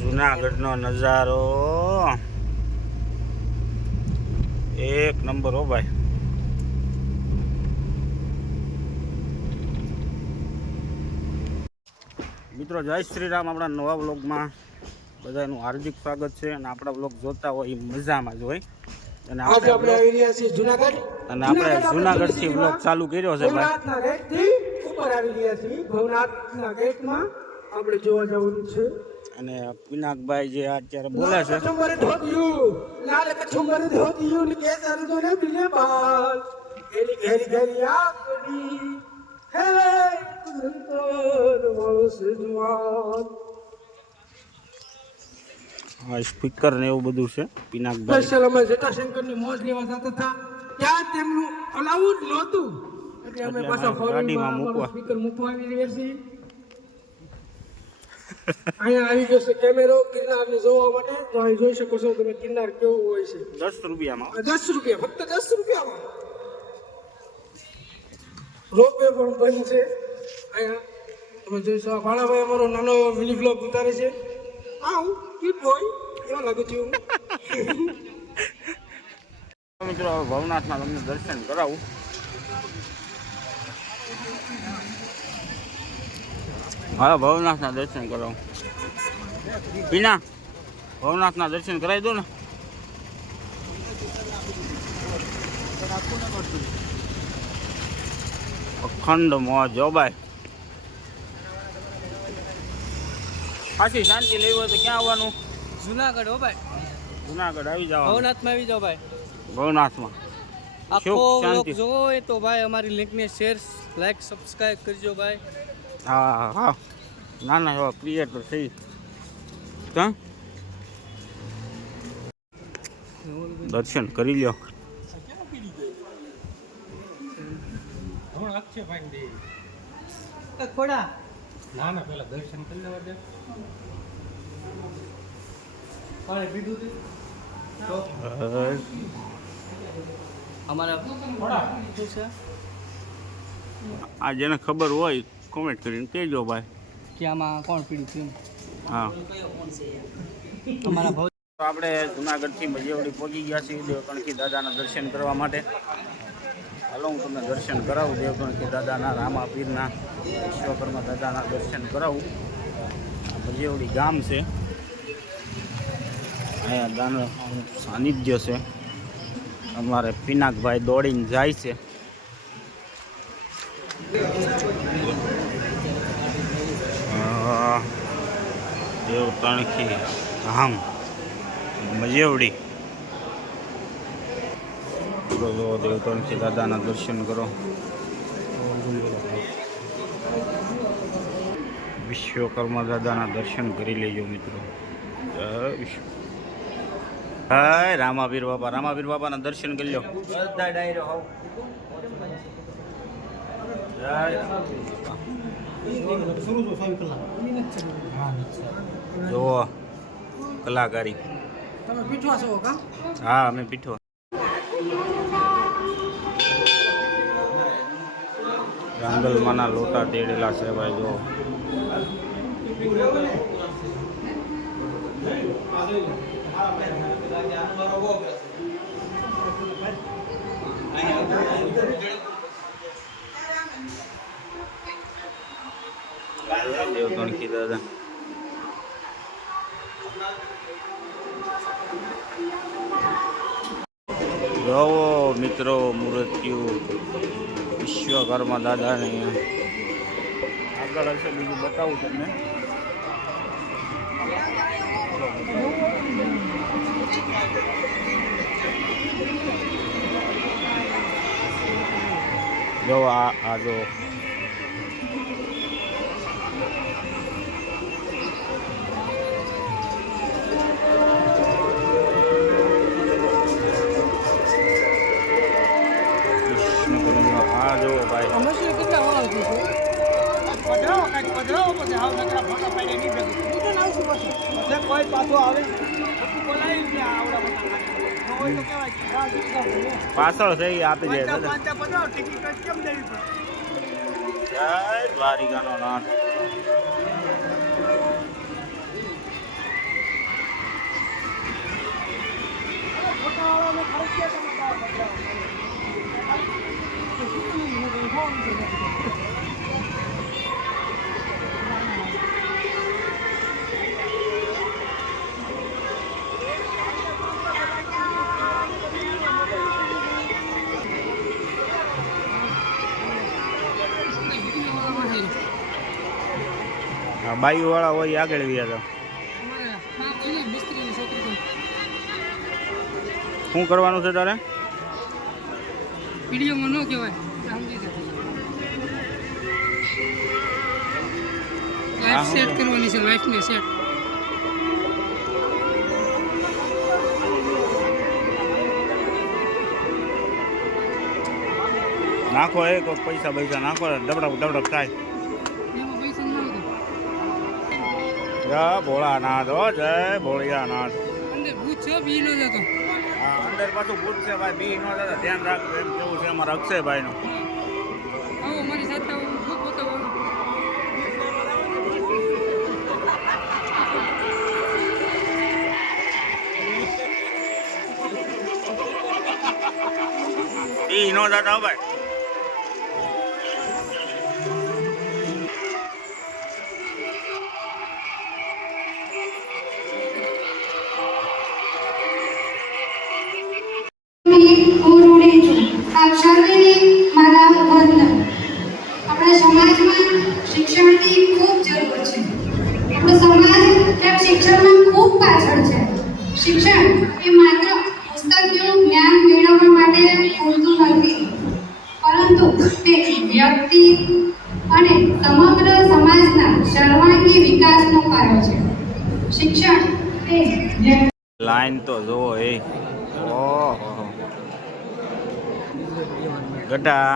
જુનાગઢનો નજારો એક નંબર હો ભાઈ. મિત્રો જય શ્રી રામ. આપણા નવા વ્લોગમાં બધાનું હાર્દિક સ્વાગત છે. અને આપણા વ્લોગ જોતા હોય એ મજામાં જ હોય. અને આપણે આવી રહ્યા છીએ જુનાગઢ. અને આપણે જુનાગઢથી વ્લોગ ચાલુ કર્યો છે ભાઈ. ભવનાથના ગેટથી ઉપર આવી રહ્યા છીએ. ભવનાથના ગેટમાં આપણે જોવા જવાનું છે. અને પિનાકભાઈ જે અત્યારે બોલે છે, કચુંબર ધોતિયું, લાલ કચુંબર ધોતિયું ને કેસર જોને બિલે બાલ, ઘેરી ઘેરી ઘેરી આકડી હે સંતોર વંશ જવાન. હા, સ્પીકર ને એવું બધું છે પિનાકભાઈ. સ્પેશિયલ અમે જટાશંકરની મોજ લેવા જતા હતા, ત્યાં તેમનું અલાઉડ નહોતું, એટલે અમે પાછા ગાડીમાં સ્પીકર મૂકવા આવી રહ્યા છીએ. અહીંયા આવી ગયો છે કેમેરો ગિરનારને જોવા માટે. તો અહીં જોઈ શકો છો તમે ગિરનાર કેવું હોય છે. 10 રૂપિયામાં, 10 રૂપિયા, ફક્ત 10 રૂપિયામાં. રોપવે પણ બંધ છે અહીંયા. તમે જોઈ શકો ભાણાભાઈ અમારો નાનો મિની બ્લોગ ઉતારે છે. આવું ક્યુટ બોય એવા લાગુ છું. મિત્રો ભવનાથના તમને દર્શન કરાવું. હા, ભવનાથના દર્શન કરાવું. બીના ભવનાથના દર્શન કરાવી દો ને. અખંડ મોજ હો ભાઈ. પાછી શાંતિ લેવી હોય તો ક્યાં આવવાનું? જુનાગઢ હો ભાઈ. જુનાગઢ આવી જાવ. ભવનાથમાં આવી જાઓ ભાઈ. ભવનાથમાં આખો વ્લોગ જોવો હોય તો ભાઈ અમારી લિંકને શેર, લાઈક, સબસ્ક્રાઇબ કરજો ભાઈ. હા હા, નાના એવા ક્રિએટર થઈ. ક્યાં દર્શન કરી લ્યો. ખોડા ના ના, પેલા દર્શન કરી લેવા દે. પાણી પીધું હતું તો અમારા શું છે આ જેને ખબર હોય કોમેન્ટ કરીને કહેજો ભાઈ કે આમાં કોણ પીડ્યું છે. હા, અમારા ભાવ તો આપણે જુનાગઢથી મજેવડી પહોંચી ગયા છીએ દેવકણકી દાદાના દર્શન કરવા માટે. હાલો હું તમને દર્શન કરાવું દેવકણકી દાદાના, રામાપીરના, વિશ્વકર્મા દાદાના દર્શન કરાવું. આ મજેવડી ગામ છે, અહીંયા દાનું સાનિધ્ય છે. અમારે પિનાકભાઈ દોડીને જાય છે. દેવતણખી ધામ મજેવડી. દેવતણખી દાદાના દર્શન કરો. વિશ્વકર્મા દાદાના દર્શન કરી લેજો મિત્રો. જય વિશ્વ. હા, રામાપીર બાપા, રામાપીર બાપાના દર્શન કરી લો. બધા ડાયરો હોવ. જો કલાકારી. તમે પીઠવા છો કા? હા, અમે પીઠો. રાંગલમાંના લોટા તેડેલા છે ભાઈ. જો દેવકણકી દાદા. જોવો મિત્રો મૂર્તિઓ વિશ્વકર્મા દાદાની. આગળ હશે બીજું બતાવું તમને. જો આ જો આ જો ભાઈ. કેટલા વાળા છે પધરાવો કાંઈક પધરાવો પછી હાવ નકરા ફોટા પાડે નહીં ભેગું આવશું પછી કોઈ પાછો આવે બોલાવી ગયા આવડા બધા પાછળ છે એ આપી દે. પધરાવો ટિકિટ કેમ દેવી પડે. જય દ્વારિકાનો નાથ. આ બાયુવાળા હોય એ આગળ વ્યા હતા. શું કરવાનું છે તારે? વિડીયોમાં ન કહેવાય, લાઈફ સેટ કરવાની છે, લાઈફને સેટ. નાખો એક પૈસા પૈસા નાખો, ડબડક ડબડક થાય. એમાં પૈસા ન હોય જય ભોળાનાથ, હો જય ભોળિયાનાથ. અંદર ભૂત છે, બી ન જતો. હા, અંદર પાછું ભૂત છે ભાઈ, બી નો દાદા ધ્યાન રાખજો એમ કેવું છે અમારા અક્ષયભાઈનું. આવો મારી સાથે આવો, ભૂત બતાવો. બી નો દાદા હો ભાઈ. આપ સર્વેને મારા વંદન. આપણા સમાજમાં શિક્ષણની ખૂબ જરૂર છે. આપણો સમાજ શિક્ષણમાં ખૂબ પાછળ છે. શિક્ષણ એ માત્ર પુસ્તકીય જ્ઞાન મેળવવા માટે પૂરતું નથી, પરંતુ તે વ્યક્તિ અને સમગ્ર સમાજના સર્વાંગી વિકાસનો પાયો છે. શિક્ષણ એ લાઈન તો જોવો એ. ઓહો ગઢા.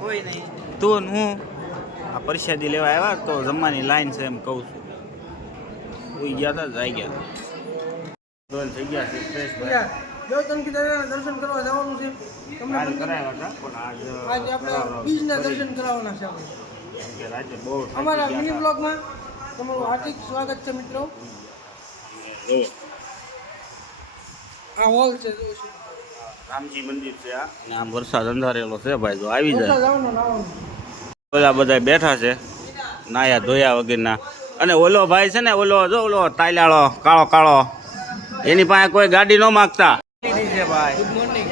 કોઈ નહીં, તું હું આ પ્રસાદી લેવા આવ્યા તો જમવાની લાઈન છે એમ કહું છું. ઉઈ ગયા હતા જાય ગયા થઈ ગયા છે ફ્રેશ ભાઈ. દેવતનકી દાદાના દર્શન કરવા જવાનું છે. તમને કાલ કરાવ્યા હતા પણ આજે આપણે બીજના દર્શન કરાવવાના છે. આપણે કેમ કે રાજ્ય બહુ થાકી અમારા ગયા મિની હતા. બ્લોગમાં તમારું હાર્દિક સ્વાગત છે મિત્રો. જો, આ હોલ છે, રામજી મંદિર છે આ, અને આમ વરસાદ અંધારેલો છે ભાઈ. જો આવી જાય. જવાનું નાવાનું. ઓલા બધા બેઠા છે નાયા ધોયા વગરના. અને ઓલો ભાઈ છે ને, ઓલો જો ઓલો તાયલાળો કાળો કાળો, એની પાસે કોઈ ગાડી ન માગતા છે ભાઈ. Good morning.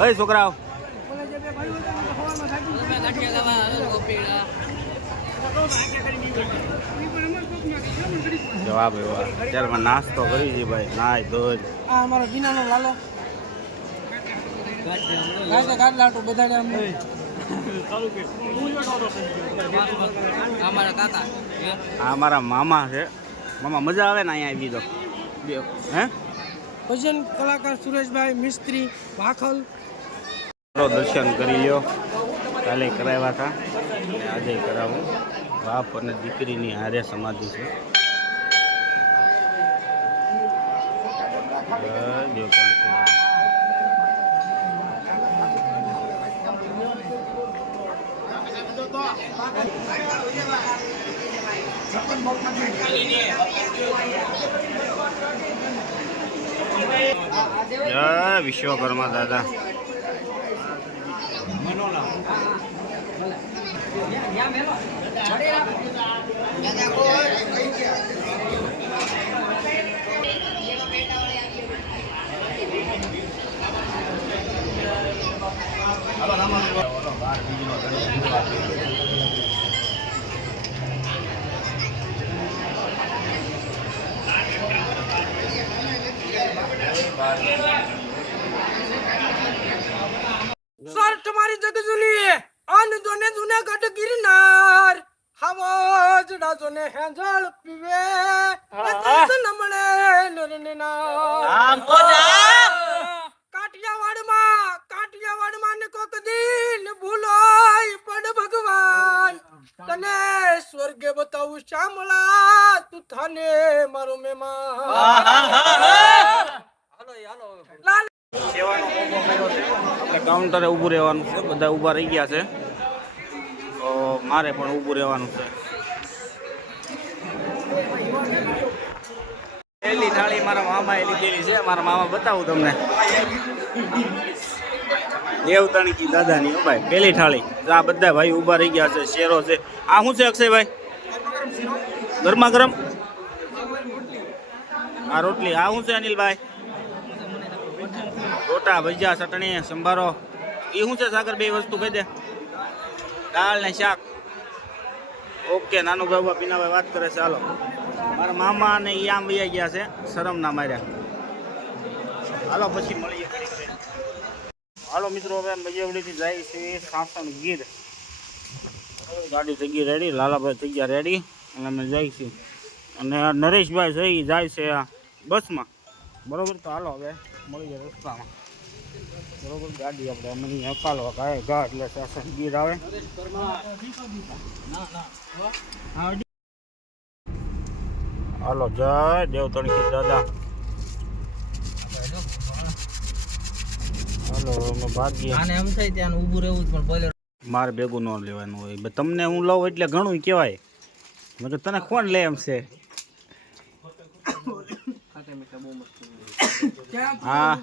ઓય છોકરાઓ, જવાબ એવા અત્યારમાં નાસ્તો કરી છે ભાઈ, નાય ધોઈ. આ અમારો બીનાનો લાલો ગાતે ગાત લાટો બધાને અમને અમારા કાકા. આ અમારા મામા છે. મામા મજા આવે ને અહીંયા આવી તો હે. ભજન કલાકાર સુરેશભાઈ મિસ્ત્રી ભાખલ. દર્શન કરી લ્યો. કાલે કરાવ્યા હતા અને આજે કરાવું. બાપ અને દીકરીની હારે સમાધિ છે. જય વિશ્વકર્મા દાદા. સર તમારી જગજુલી અન જોને જુને ગઢ ગિરનાર હવાજ ડાજોને હેંજળ પીવે તત નમણે નરને ના કાઠિયાવાડમાં ને કોક દિન ભૂલોય પડ ભગવાન તને સ્વર્ગે બતાવું શ્યામળા તું થાને મારો મહેમાન. સેવાનો મોકો મળ્યો છે. આપણે કાઉન્ટરે ઊભું રહેવાનું છે. બધા ઊભા રહી ગયા છે તો મારે પણ ઊભું રહેવાનું છે. પહેલી થાળી મારા મામાએ લીધેલી છે. મારા મામા બતાવું તમને. દેવતણકી દાદાની હો ભાઈ, પહેલી થાળી. આ બધા ભાઈ ઊભા રહી ગયા છે. શેરો છે. આ શું છે અક્ષયભાઈ? ગરમા ગરમ આ રોટલી. આ શું છે અનિલભાઈ? રોટા ભજીયા ચટણી સંભારો એ શું છે સાગર બે વસ્તુ કહી દે દાળ ને શાક ઓકે નાનું બાબા પીનાભાઈ વાત કરે છે હાલો મારા મામા અને એ આમ વૈયા ગયા છે શરમ ના માર્યા હાલો પછી મળીએ હાલો મિત્રો હવે મજેવડીથી જાય છે સાસણ ગીર ગાડી થઈ ગઈ રેડી લાલાભાઈ થઈ ગયા રેડી અને અમે જાય છીએ અને નરેશભાઈ જઈ જાય છે બસમાં બરોબર તો હાલો હવે મળી જાય રસ્તામાં બરોબર ગાડી આપણે અમે હકાલવા ગાય ઘા એટલે સાસણ ગીર આવે હાલો જય દેવતણકી દાદા હાલો અમે ભાગીએ એમ થાય ત્યાં ઊભું રહેવું પણ બોલે મારે ભેગું ન લેવાનું હોય તમને હું લઉં એટલે ઘણું કહેવાય મેં તો તને કોણ લે એમ છે હા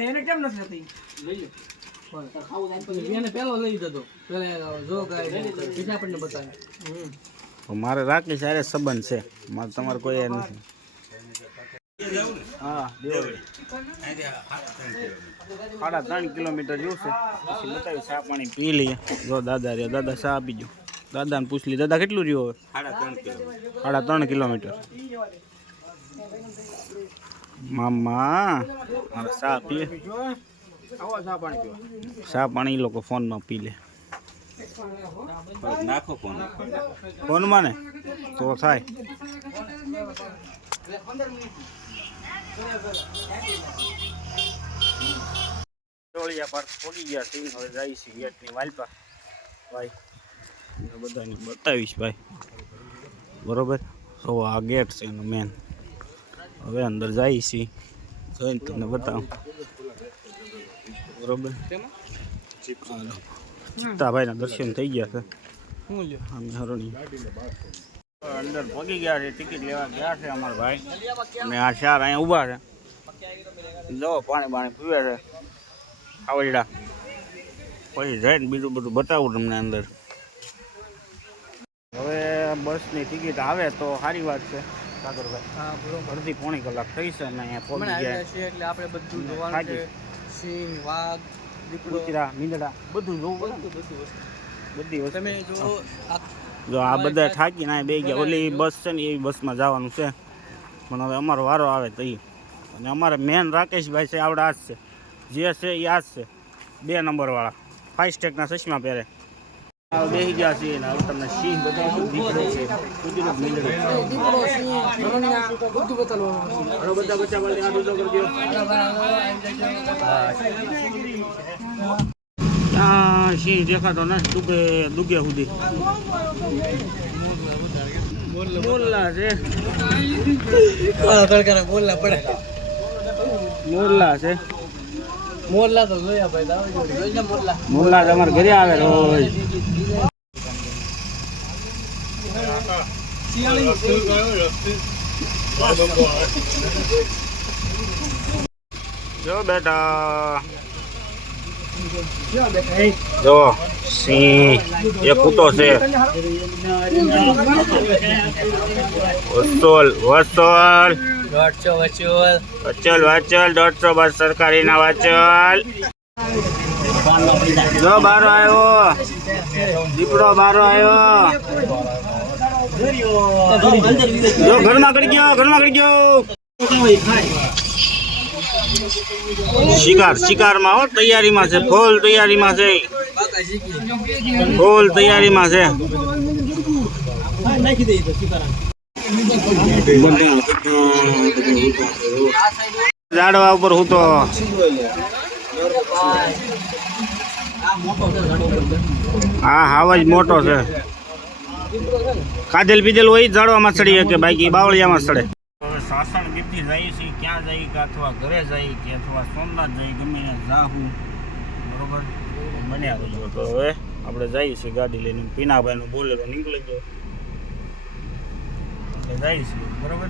એને કેમ નથી થતી એને પેલો લઈ જતો પેલા જો ગાય બીજા આપણને બતાવે મારે રાખી સારે સંબંધ છે મારે તમારે કોઈ એ નથી હા 3.5 કિલોમીટર જેવું છે પછી બતાવી ચા પાણી પી લઈએ જો દાદા રે દાદા ચા આપી જો દાદાને પૂછ લી દાદા કેટલું રહ્યું હવે 3.5 કિલોમીટર મામા મારે ચા પીએ ચા પાણી એ લોકો ફોનમાં પી લે નાખો ફોનમાં ને તો થાય ટોળિયા પાર્ક પહોંચી ગયા છે હવે જાય છે ગેટની વાલપા ભાઈ બધાને બતાવીશ ભાઈ બરોબર તો આ ગેટ છે એનો મેન હવે અંદર જાય છે જોઈને તમને બતાવું બરોબર ચિત્તાભાઈના દર્શન થઈ ગયા છે અમે હરોણી અંદર પહોંચી ગયા છે ટિકિટ લેવા ગયા છે અમારા ભાઈ અને આ ચાર અહીંયા ઊભા છે જો પાણી પીવે છે આવડા પછી જઈને બીજું બધું બતાવું તમને અંદર હવે બસની ટિકિટ આવે તો સારી વાત છે સાગરભાઈ અડધી પોણી કલાક થઈ છે અને અહીંયા પહોંચી ગયા છે એટલે આપણે બધું જોવાનું છે સિંહ વાઘ કૂતરા મીંદડા બધું જોવું બધી વસ્તુ તમે જો આ બધા થાકીને આ બે ગયા ઓલી બસ છે ને એવી બસમાં જવાનું છે પણ હવે અમારો વારો આવે તો એ અને અમારે મેન રાકેશભાઈ છે આવડા આ જ છે જે છે એ આ જ છે 2 નંબરવાળા ફાસ્ટેગના ચશ્મા પહેરે બેસી ગયા છે ને હવે તમને સિંહ બતાવું દીકરો છે કુદરત મીંદડો બધા બચ્ચા વાળી આ દૂધો કરજો ત્યાં સિંહ દેખાતો નથી દુગે સુધી મોરલા છે મોરલા છે મોરલા તો જોયા ભાઈ મોરલા તમારે ઘરે આવે રોજ જો બેટા જો સિંહ એ કૂતો છે વસોલ વચલ 150 બસ સરકારી ના વાચલ જો બારો આવ્યો દીપડો બારો આવ્યો જો ઘરમાં કરી ગયો શિકારમાં હો તૈયારીમાં છે ફૂલ તૈયારીમાં છે ઝાડવા ઉપર હું તો હા હાવજ મોટો છે ખાધેલ પીધેલ હોય ઝાડવામાં ચડી શકે બાકી બાવળિયામાં ચડે હવે સાસણ ગીરથી જઈએ છીએ ક્યાં જઈએ કે અથવા ઘરે જઈએ કે અથવા સોમનાથ જઈએ ગમે ત્યાં જાહું બરોબર બન્યા રહીએ તો હવે આપણે જઈએ છીએ ગાડી લઈને પીનાભાઈનું બોલેરો નીકળી ગયો એટલે જઈએ છીએ બરોબર